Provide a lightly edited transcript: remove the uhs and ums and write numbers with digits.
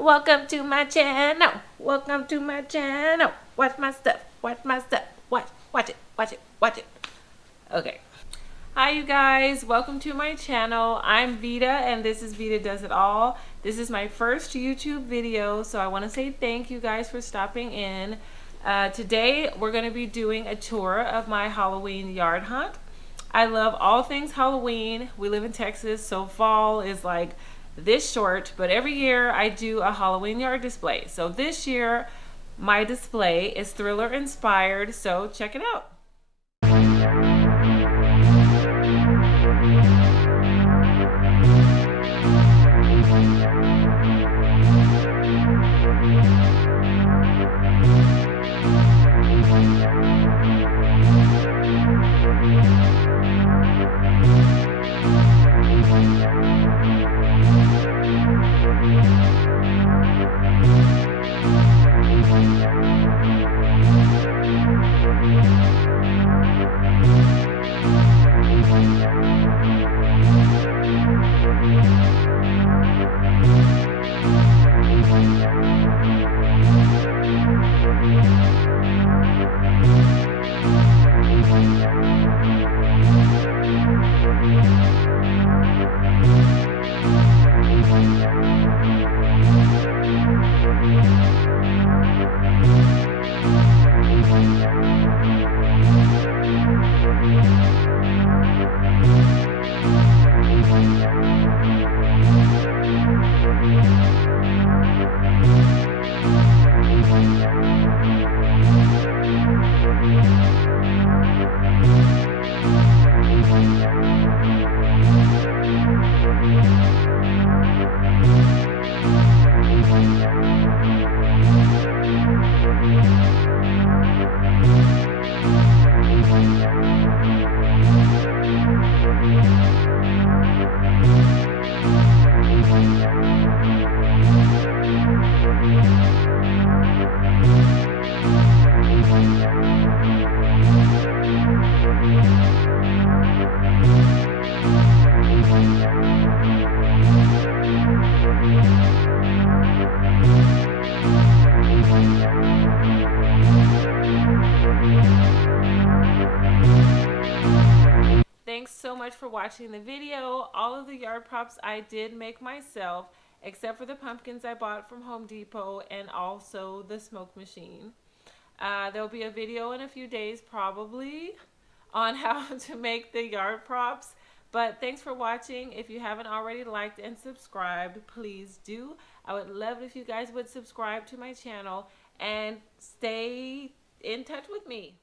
Welcome to my channel. Welcome to my channel. Watch my stuff. Watch my stuff. Watch it. Watch it. Watch it. Okay. Hi you guys. Welcome to my channel. I'm Vita and this is Vita Does It All. This is my first YouTube video, so I want to say thank you guys for stopping in. Today we're going to be doing a tour of my Halloween yard hunt. I love all things Halloween. We live in Texas, so fall is like this short, but every year I do a Halloween yard display. So this year my display is thriller inspired, so check it out. Thanks so much for watching the video. All of the yard props I did make myself, except for the pumpkins I bought from Home Depot and also the smoke machine. There'll be a video in a few days probably on how to make the yard props. But thanks for watching. If you haven't already liked and subscribed, please do. I would love if you guys would subscribe to my channel and stay in touch with me.